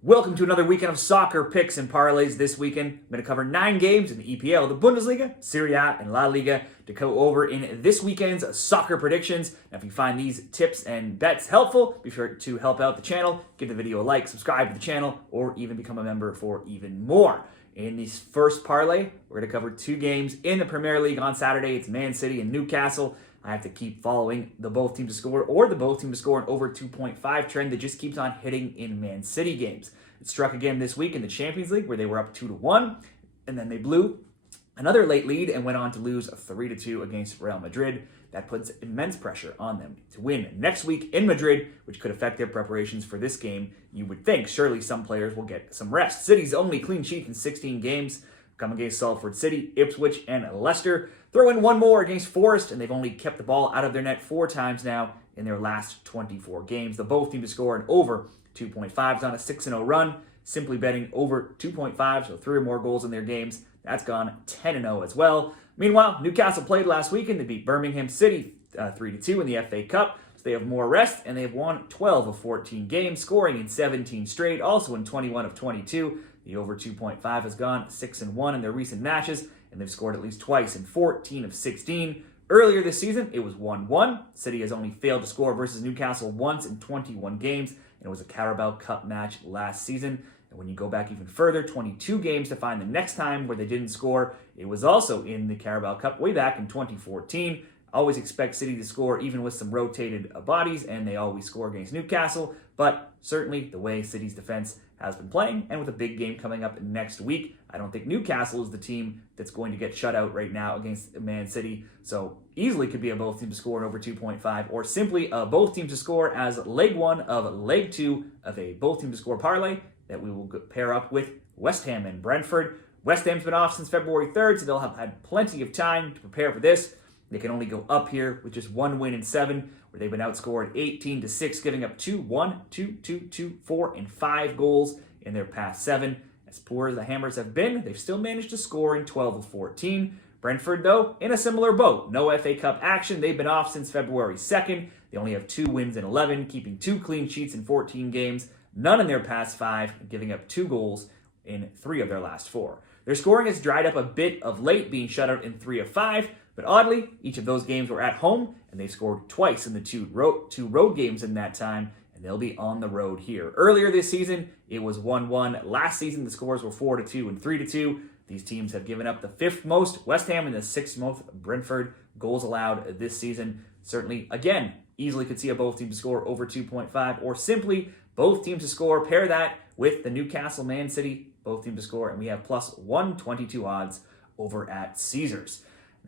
Welcome to another weekend of soccer picks and parlays. This weekend, I'm going to cover 9 games in the EPL, the Bundesliga, Serie A, and La Liga to go over in this weekend's soccer predictions. Now, if you find these tips and bets helpful, be sure to help out the channel, give the video a like, subscribe to the channel, or even become a member for even more. In this first parlay, we're going to cover 2 games in the Premier League on Saturday. It's Man City and Newcastle. I have to keep following the both teams to score or the both teams to score an over 2.5 trend that just keeps on hitting in Man City games. It struck again this week in the Champions League where they were up 2-1, and then they blew another late lead and went on to lose 3-2 against Real Madrid. That puts immense pressure on them to win next week in Madrid, which could affect their preparations for this game. You would think surely some players will get some rest. City's only clean sheet in 16 games come against Salford City, Ipswich, and Leicester. Throw in one more against Forest, and they've only kept the ball out of their net 4 times now in their last 24 games. The both team to score an over 2.5 is on a 6-0 run. Simply betting over 2.5, so 3 or more goals in their games. That's gone 10-0 as well. Meanwhile, Newcastle played last weekend. They beat Birmingham City 3-2 in the FA Cup. So they have more rest, and they have won 12 of 14 games, scoring in 17 straight, also in 21 of 22. The over 2.5 has gone 6-1 in their recent matches, and they've scored at least twice in 14 of 16. Earlier this season, it was 1-1. City has only failed to score versus Newcastle once in 21 games, and it was a Carabao Cup match last season. And when you go back even further, 22 games to find the next time where they didn't score, it was also in the Carabao Cup way back in 2014. Always expect City to score even with some rotated bodies, and they always score against Newcastle. But certainly the way City's defense has been playing, and with a big game coming up next week, I don't think Newcastle is the team that's going to get shut out right now against Man City. So easily could be a both teams to score an over 2.5, or simply a both teams to score as leg 1 of leg 2 of a both teams to score parlay that we will pair up with West Ham and Brentford. West Ham's been off since February 3rd, so they'll have had plenty of time to prepare for this. They can only go up here with just 1 win in 7, where they've been outscored 18-6, giving up 2-1, 2-2, 4, and 5 goals in their past 7. As poor as the Hammers have been, they've still managed to score in 12 of 14. Brentford, though, in a similar boat. No FA Cup action. They've been off since February 2nd. They only have 2 wins in 11, keeping 2 clean sheets in 14 games, none in their past 5, giving up 2 goals in 3 of their last 4. Their scoring has dried up a bit of late, being shut out in 3 of 5, but oddly, each of those games were at home, and they scored twice in the 2 road games in that time, and they'll be on the road here. Earlier this season, it was 1-1. Last season, the scores were 4-2 and 3-2. These teams have given up the 5th most, West Ham, and the 6th most, Brentford, goals allowed this season. Certainly, again, easily could see a both teams to score over 2.5, or simply both teams to score. Pair that with the Newcastle Man City, both teams to score, and we have plus 122 odds over at Caesars.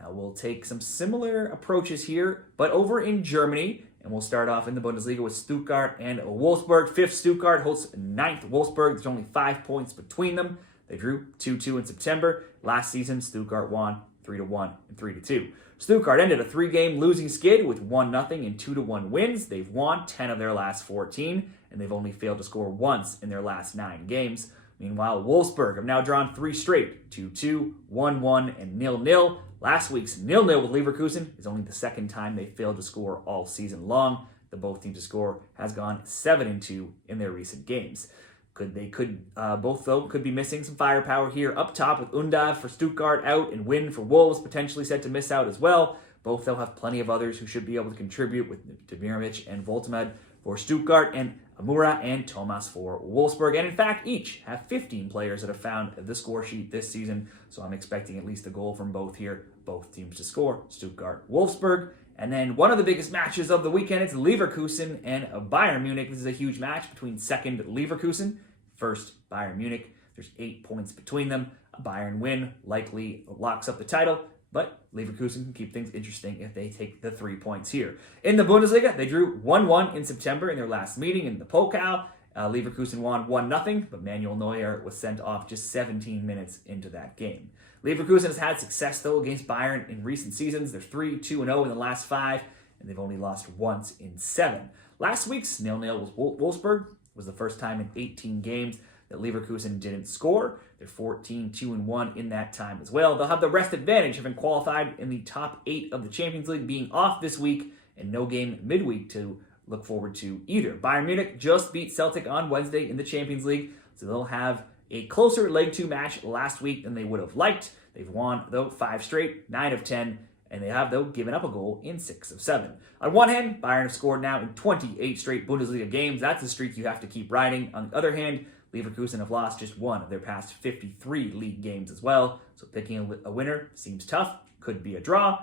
Now, we'll take some similar approaches here, but over in Germany, and we'll start off in the Bundesliga with Stuttgart and Wolfsburg. 5th Stuttgart hosts 9th Wolfsburg. There's only 5 points between them. They drew 2-2 in September. Last season, Stuttgart won 3-1 and 3-2. Stuttgart ended a 3-game losing skid with 1-0 and 2-1 wins. They've won 10 of their last 14, and they've only failed to score once in their last 9 games. Meanwhile, Wolfsburg have now drawn 3 straight, 2-2, 1-1, and 0-0. Last week's 0-0 with Leverkusen is only the 2nd time they failed to score all season long. The both teams to score has gone 7-2 in their recent games. Both though could be missing some firepower here up top with Undav for Stuttgart out and Win for Wolves potentially set to miss out as well. Both though have plenty of others who should be able to contribute with Demirovic and Voltemad for Stuttgart and Amura and Thomas for Wolfsburg. And in fact, each have 15 players that have found the score sheet this season. So I'm expecting at least a goal from both here. Both teams to score, Stuttgart, Wolfsburg. And then one of the biggest matches of the weekend is Leverkusen and Bayern Munich. This is a huge match between 2nd Leverkusen, 1st Bayern Munich. There's 8 points between them. A Bayern win likely locks up the title, but Leverkusen can keep things interesting if they take the 3 points here. In the Bundesliga, they drew 1-1 in September in their last meeting in the Pokal. Leverkusen won 1-0, but Manuel Neuer was sent off just 17 minutes into that game. Leverkusen has had success, though, against Bayern in recent seasons. They're 3-2-0 in the last 5, and they've only lost once in 7. Last week's 0-0 with Wolfsburg was the first time in 18 games that Leverkusen didn't score. They're 14-2-1 in that time as well. They'll have the rest advantage, having qualified in the top 8 of the Champions League, being off this week, and no game midweek to look forward to either. Bayern Munich just beat Celtic on Wednesday in the Champions League, so they'll have a closer Leg 2 match last week than they would have liked. They've won, though, 5 straight, 9 of 10, and they have, though, given up a goal in 6 of 7. On one hand, Bayern have scored now in 28 straight Bundesliga games. That's a streak you have to keep riding. On the other hand, Leverkusen have lost just 1 of their past 53 league games as well, so picking a winner seems tough. Could be a draw.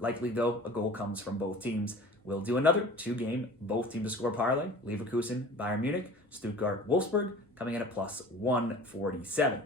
Likely, though, a goal comes from both teams. We'll do another 2-game, both teams to score parlay. Leverkusen, Bayern Munich, Stuttgart, Wolfsburg, coming in at plus 147.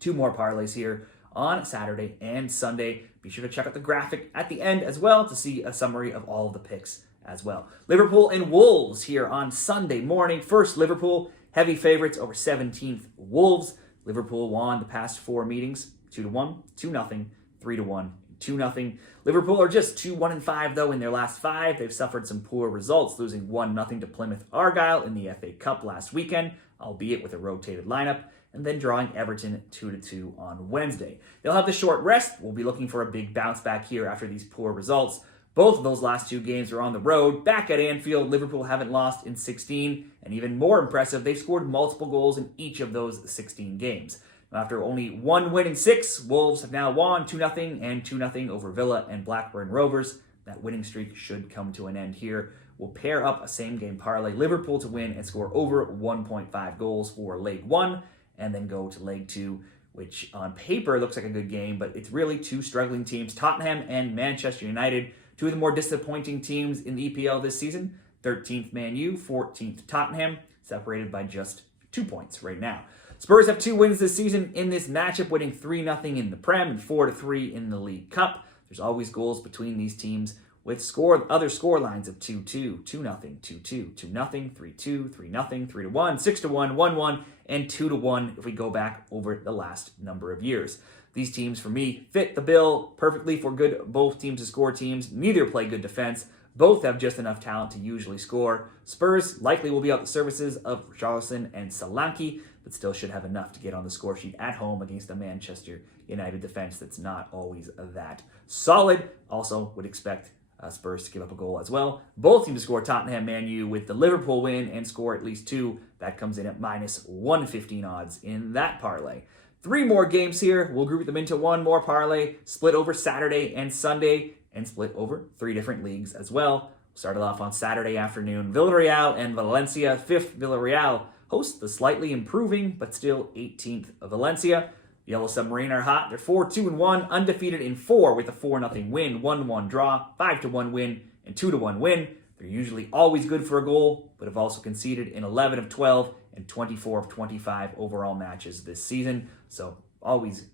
2 more parlays here on Saturday and Sunday. Be sure to check out the graphic at the end as well to see a summary of all of the picks as well. Liverpool and Wolves here on Sunday morning. First, Liverpool, heavy favorites over 17th Wolves. Liverpool won the past 4 meetings, 2-1, 2-0, 3-1, 2-0. Liverpool are just 2-1-5 though in their last 5. They've suffered some poor results, losing 1-0 to Plymouth Argyle in the FA Cup last weekend, albeit with a rotated lineup, and then drawing Everton 2-2 on Wednesday. They'll have the short rest. We'll be looking for a big bounce back here after these poor results. Both of those last 2 games are on the road. Back at Anfield, Liverpool haven't lost in 16, and even more impressive, they've scored multiple goals in each of those 16 games. After only 1 win in 6, Wolves have now won 2-0 and 2-0 over Villa and Blackburn Rovers. That winning streak should come to an end here. We'll pair up a same-game parlay, Liverpool to win and score over 1.5 goals for Leg 1, and then go to Leg 2, which on paper looks like a good game, but it's really 2 struggling teams, Tottenham and Manchester United, 2 of the more disappointing teams in the EPL this season. 13th Man U, 14th Tottenham, separated by just 2 points right now. Spurs have 2 wins this season in this matchup, winning 3-0 in the Prem and 4-3 in the League Cup. There's always goals between these teams with other score lines of 2-2, 2-0, 2-2, 2-0, 3-2, 3-0, 3-1, 6-1, 1-1, and 2-1 if we go back over the last number of years. These teams, for me, fit the bill perfectly for good both teams to score teams. Neither play good defense. Both have just enough talent to usually score. Spurs likely will be out the services of Richarlison and Solanke, but still should have enough to get on the score sheet at home against a Manchester United defense that's not always that solid. Also would expect Spurs to give up a goal as well. Both teams to score Tottenham, Man U with the Liverpool win and score at least 2. That comes in at minus 115 odds in that parlay. 3 more games here. We'll group them into 1 more parlay, split over Saturday and Sunday, and split over 3 different leagues as well. Started off on Saturday afternoon. Villarreal and Valencia. 5th Villarreal hosts the slightly improving but still 18th of Valencia. The Yellow Submarine are hot. They're 4-2-1, undefeated in 4 with a 4-0 win, 1-1 draw, 5-1 win, and 2-1 win. They're usually always good for a goal, but have also conceded in 11 of 12 and 24 of 25 overall matches this season. So always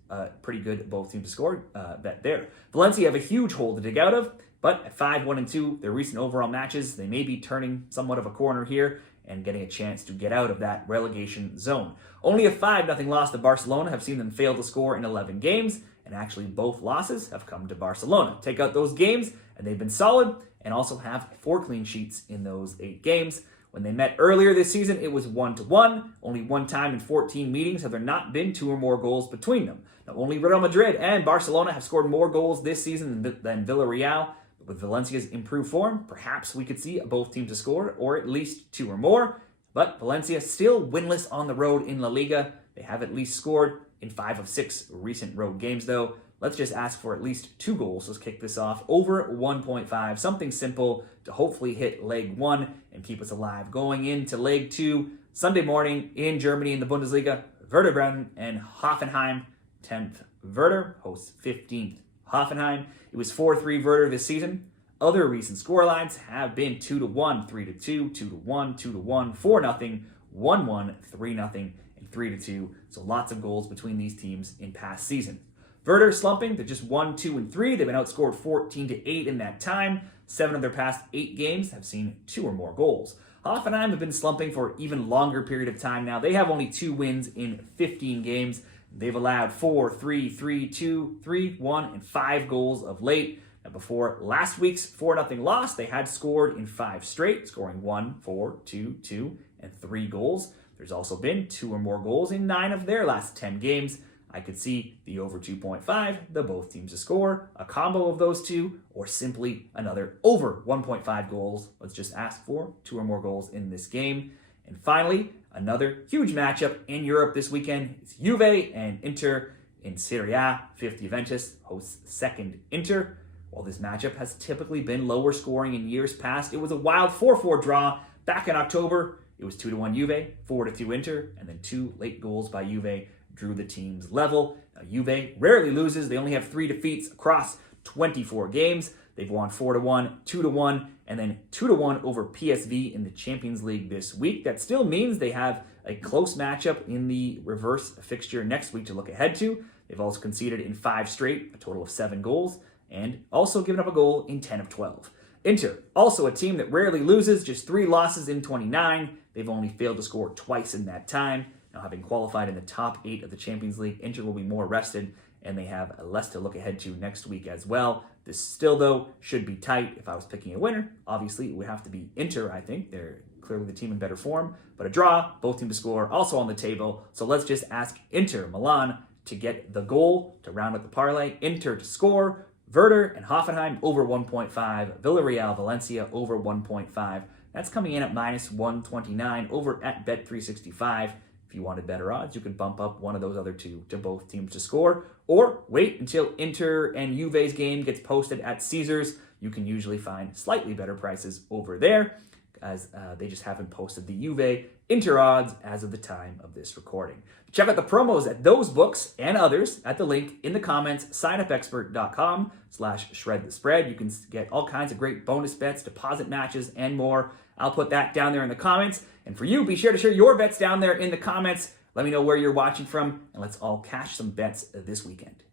pretty good both teams to score bet there. Valencia have a huge hole to dig out of, but at 5-1-2, their recent overall matches, they may be turning somewhat of a corner here and getting a chance to get out of that relegation zone. Only a 5-0 loss to Barcelona have seen them fail to score in 11 games, and actually both losses have come to Barcelona. Take out those games, and they've been solid, and also have 4 clean sheets in those 8 games. When they met earlier this season, it was 1-1. Only 1 time in 14 meetings have there not been 2 or more goals between them. Now, only Real Madrid and Barcelona have scored more goals this season than Villarreal. But with Valencia's improved form, perhaps we could see both teams to score, or at least 2 or more. But Valencia still winless on the road in La Liga. They have at least scored in 5 of 6 recent road games, though. Let's just ask for at least 2 goals. Let's kick this off. Over 1.5, something simple to hopefully hit leg 1 and keep us alive. Going into leg 2, Sunday morning in Germany in the Bundesliga, Werder Bremen and Hoffenheim. 10th Werder hosts 15th Hoffenheim. It was 4-3 Werder this season. Other recent scorelines have been 2-1, 3-2, 2-1, 2-1, 4-0, 1-1, 3-0, and 3-2. So lots of goals between these teams in past season. Werder slumping. They're just 1, 2, and 3. They've been outscored 14-8 in that time. 7 of their past 8 games have seen 2 or more goals. Hoffenheim have been slumping for an even longer period of time now. They have only 2 wins in 15 games. They've allowed 4, 3, 3, 2, 3, 1, and 5 goals of late. Now, before last week's 4-0 loss, they had scored in 5 straight, scoring 1, 4, 2, 2, and 3 goals. There's also been 2 or more goals in 9 of their last 10 games. I could see the over 2.5, the both teams to score, a combo of those two, or simply another over 1.5 goals. Let's just ask for 2 or more goals in this game. And finally, another huge matchup in Europe this weekend. It's Juve and Inter in Serie A. Fifth Juventus hosts second Inter. While this matchup has typically been lower scoring in years past, it was a wild 4-4 draw back in October. It was 2-1 Juve, 4-2 Inter, and then 2 late goals by Juve drew the teams level. Now, Juve rarely loses. They only have 3 defeats across 24 games. They've won 4-1, 2-1, and then 2-1 over PSV in the Champions League this week. That still means they have a close matchup in the reverse fixture next week to look ahead to. They've also conceded in 5 straight, a total of 7 goals, and also given up a goal in 10 of 12. Inter, also a team that rarely loses, just 3 losses in 29. They've only failed to score twice in that time. Now, having qualified in the top 8 of the Champions League, Inter will be more rested, and they have less to look ahead to next week as well. This still, though, should be tight. If I was picking a winner, obviously it would have to be Inter, I think. They're clearly the team in better form. But a draw, both teams to score, also on the table. So let's just ask Inter Milan to get the goal to round up the parlay. Inter to score. Werder and Hoffenheim over 1.5. Villarreal, Valencia over 1.5. That's coming in at minus 129 over at Bet365. If you wanted better odds, you could bump up one of those other two to both teams to score, or wait until Inter and Juve's game gets posted at Caesars. You can usually find slightly better prices over there, as they just haven't posted the Juve Inter odds as of the time of this recording. Check out the promos at those books and others at the link in the comments, signupexpert.com/shredthespread. You can get all kinds of great bonus bets, deposit matches, and more. I'll put that down there in the comments. And for you, be sure to share your bets down there in the comments. Let me know where you're watching from, and let's all cash some bets this weekend.